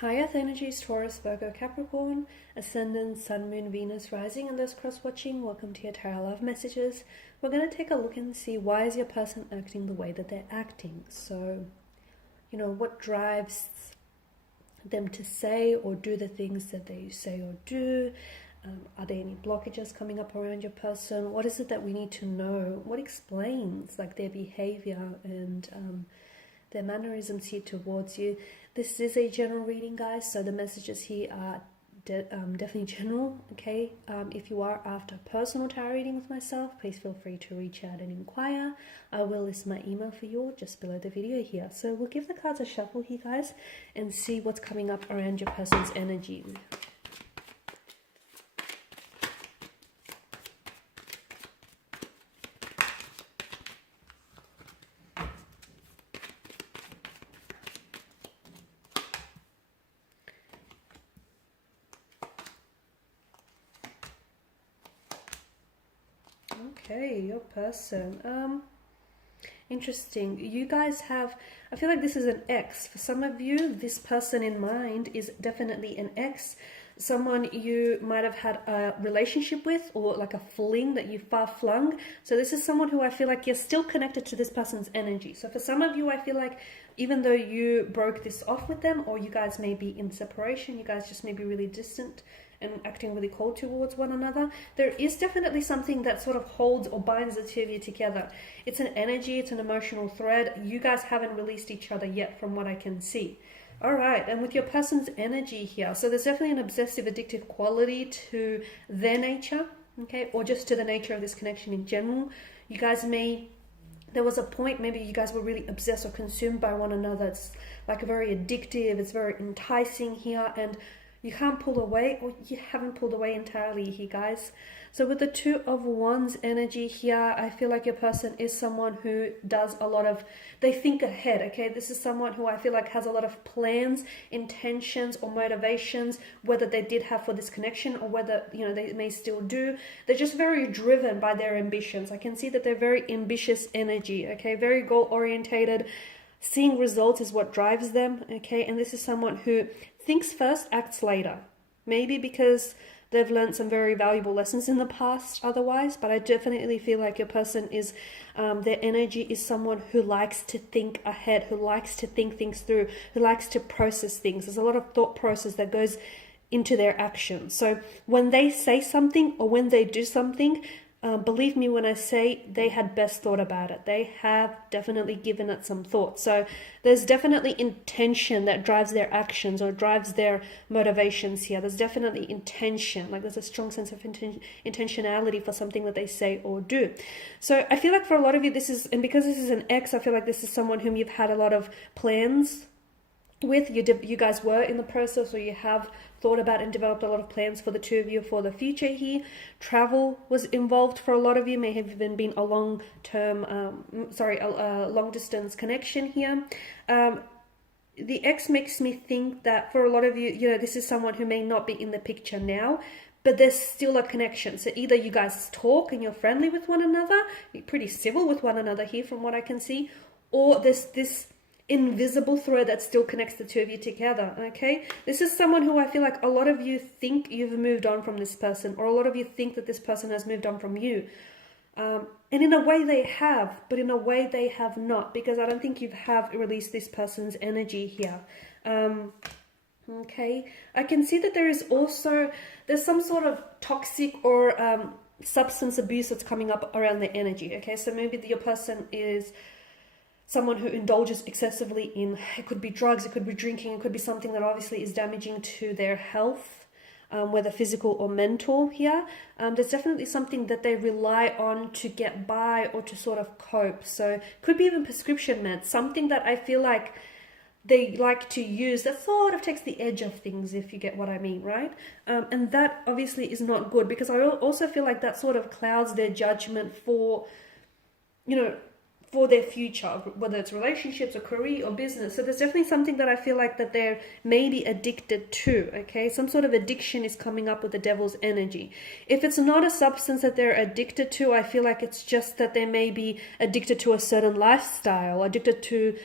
High Earth energies, Taurus, Virgo, Capricorn, Ascendant, Sun, Moon, Venus, Rising, and those cross-watching. Welcome to your Tarot Love Messages. We're going to take a look and see why is your person acting the way that they're acting. So, what drives them to say or do the things that they say or do? Are there any blockages coming up around your person? What is it that we need to know? What explains their behavior and their mannerisms here towards you? This is a general reading, guys, so the messages here are definitely general, okay? If you are after personal tarot reading with myself, please feel free to reach out and inquire. I will list my email for you just below the video here. So we'll give the cards a shuffle here, guys, and see what's coming up around your person's energy. Okay, your person. Interesting. You guys have, I feel like this is an ex. For some of you, this person in mind is definitely an ex. Someone you might have had a relationship with, or like a fling that you far flung. So this is someone who I feel like you're still connected to this person's energy. So for some of you, I feel like even though you broke this off with them, or you guys may be in separation, you guys just may be really distant and acting really cold towards one another, there is definitely something that sort of holds or binds the two of you together. It's an energy, it's an emotional thread. You guys haven't released each other yet from what I can see. All right, and with your person's energy here, so there's definitely an obsessive, addictive quality to their nature, okay, or just to the nature of this connection in general. You guys may, there was a point maybe you guys were really obsessed or consumed by one another. It's like very addictive, it's very enticing here, and you can't pull away, or you haven't pulled away entirely here, guys. So with the Two of Wands energy here, I feel like your person is someone who does a lot of, they think ahead, okay? This is someone who I feel like has a lot of plans, intentions, or motivations, whether they did have for this connection or whether, they may still do. They're just very driven by their ambitions. I can see that they're very ambitious energy, okay? Very goal-orientated. Seeing results is what drives them, okay? And this is someone who thinks first, acts later. Maybe because they've learned some very valuable lessons in the past otherwise, but I definitely feel like your person is, their energy is someone who likes to think ahead, who likes to think things through, who likes to process things. There's a lot of thought process that goes into their actions. So when they say something or when they do something, believe me when I say they had best thought about it. They have definitely given it some thought. So there's definitely intention that drives their actions or drives their motivations here. There's definitely intention. Like there's a strong sense of intentionality for something that they say or do. So I feel like for a lot of you, this is, and because this is an ex, I feel like this is someone whom you've had a lot of plans with. You guys were in the process, or you have thought about and developed a lot of plans for the two of you for the future here. Travel was involved for a lot of you, may have even been a long-term, a long-distance connection here. The ex makes me think that for a lot of you, this is someone who may not be in the picture now, but there's still a connection. So either you guys talk and you're friendly with one another, you're pretty civil with one another here from what I can see, or there's this invisible thread that still connects the two of you together, okay? This is someone who I feel like a lot of you think you've moved on from this person, or a lot of you think that this person has moved on from you. And in a way they have, but in a way they have not, because I don't think you have released this person's energy here. Okay, I can see that there's some sort of toxic or substance abuse that's coming up around the energy, okay? So maybe your person is someone who indulges excessively in, it could be drugs, it could be drinking, it could be something that obviously is damaging to their health, whether physical or mental here. There's definitely something that they rely on to get by or to sort of cope. So could be even prescription meds, something that I feel like they like to use that sort of takes the edge of things, if you get what I mean, right? And that obviously is not good, because I also feel like that sort of clouds their judgment for, for their future, whether it's relationships or career or business. So there's definitely something that I feel like that they're maybe addicted to, okay? Some sort of addiction is coming up with the devil's energy. If it's not a substance that they're addicted to, I feel like it's just that they may be addicted to a certain lifestyle, addicted to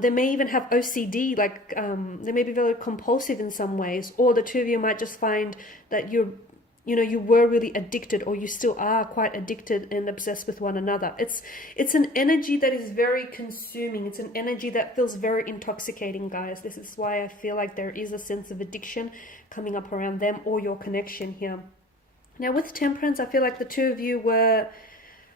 They may even have OCD, like they may be very compulsive in some ways, or the two of you might just find that you were really addicted, or you still are quite addicted and obsessed with one another. It's an energy that is very consuming. It's an energy that feels very intoxicating, guys. This is why I feel like there is a sense of addiction coming up around them or your connection here. Now with Temperance, I feel like the two of you were,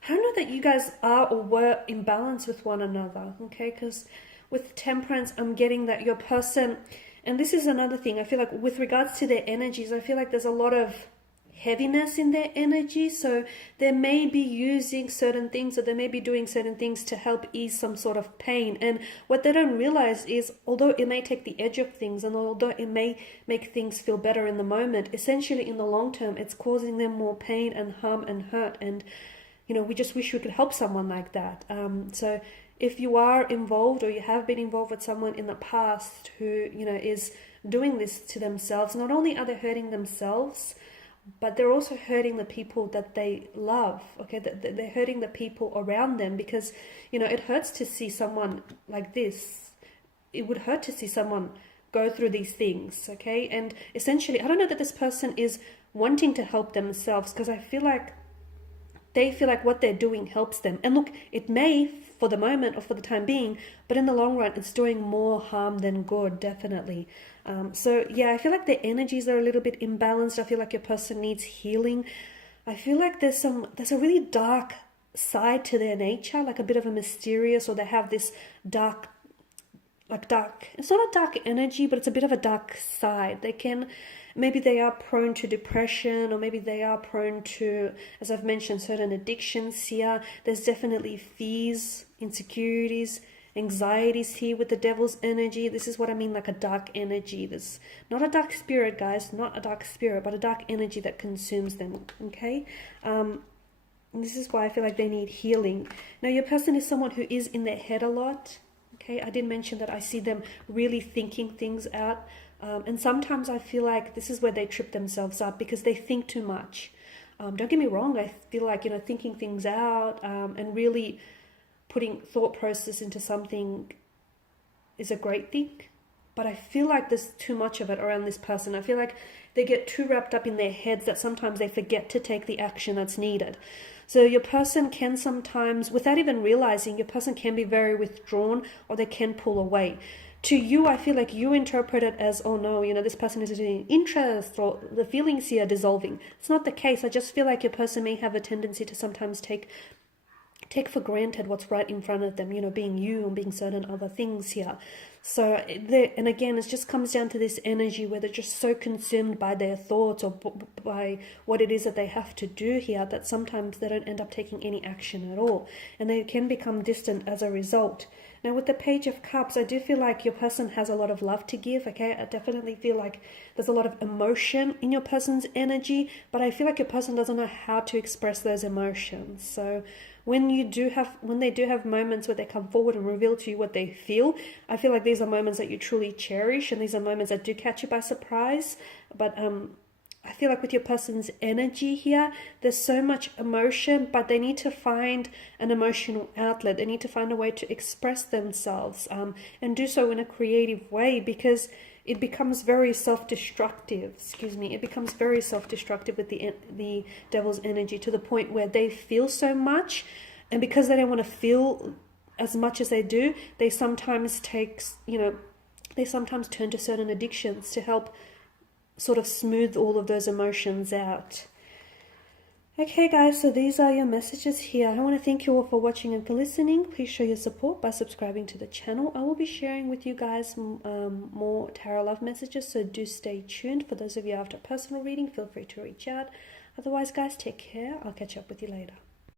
I don't know that you guys are or were in balance with one another, okay? Because with Temperance, I'm getting that your person, and this is another thing, I feel like with regards to their energies, I feel like there's a lot of heaviness in their energy. So they may be using certain things, or they may be doing certain things to help ease some sort of pain. And what they don't realize is, although it may take the edge of things, and although it may make things feel better in the moment, essentially in the long term, it's causing them more pain and harm and hurt. And we just wish we could help someone like that. So if you are involved, or you have been involved with someone in the past who, is doing this to themselves, not only are they hurting themselves, but they're also hurting the people that they love, okay? They're hurting the people around them, because, it hurts to see someone like this. It would hurt to see someone go through these things, okay? And essentially, I don't know that this person is wanting to help themselves, because I feel like they feel like what they're doing helps them. And look, it may for the moment or for the time being, but in the long run, it's doing more harm than good, definitely. So yeah, I feel like their energies are a little bit imbalanced. I feel like your person needs healing. I feel like there's a really dark side to their nature, like a bit of a mysterious, or they have this dark, it's not a dark energy, but it's a bit of a dark side. Maybe they are prone to depression, or maybe they are prone to, as I've mentioned, certain addictions here. There's definitely fears, insecurities, anxieties here with the Devil's energy. This is what I mean, like a dark energy. There's not a dark spirit, guys, not a dark spirit, but a dark energy that consumes them, okay? And this is why I feel like they need healing. Now, your person is someone who is in their head a lot, okay? I did mention that I see them really thinking things out. And sometimes I feel like this is where they trip themselves up, because they think too much. Don't get me wrong, I feel like, thinking things out and really putting thought process into something is a great thing. But I feel like there's too much of it around this person. I feel like they get too wrapped up in their heads that sometimes they forget to take the action that's needed. So your person can sometimes, without even realizing, your person can be very withdrawn, or they can pull away. To you, I feel like you interpret it as, oh no, this person is in interest, or the feelings here are dissolving. It's not the case. I just feel like your person may have a tendency to sometimes take for granted what's right in front of them, being you and being certain other things here. So, and again, it just comes down to this energy where they're just so consumed by their thoughts, or by what it is that they have to do here, that sometimes they don't end up taking any action at all. And they can become distant as a result. Now, with the Page of Cups, I do feel like your person has a lot of love to give, okay? I definitely feel like there's a lot of emotion in your person's energy, but I feel like your person doesn't know how to express those emotions. So when they do have moments where they come forward and reveal to you what they feel, I feel like these are moments that you truly cherish, and these are moments that do catch you by surprise. But I feel like with your person's energy here, there's so much emotion, but they need to find an emotional outlet. They need to find a way to express themselves and do so in a creative way, because it becomes very self-destructive. It becomes very self-destructive with the Devil's energy, to the point where they feel so much, and because they don't want to feel as much as they do, they sometimes turn to certain addictions to help sort of smooth all of those emotions out. Okay guys, so these are your messages here. I want to thank you all for watching and for listening. Please show your support by subscribing to the channel. I will be sharing with you guys more tarot love messages, so do stay tuned. For those of you after personal reading, feel free to reach out. Otherwise guys, take care. I'll catch up with you later.